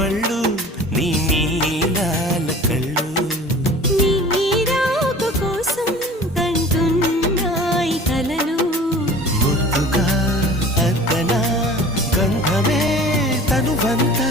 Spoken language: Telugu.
పళ్ళు నీ నీలాల కళ్ళు నీ రాక కోసం కంటున్నాయి కలలు ముద్దుగా అద్దనా గంధమే తనువంతా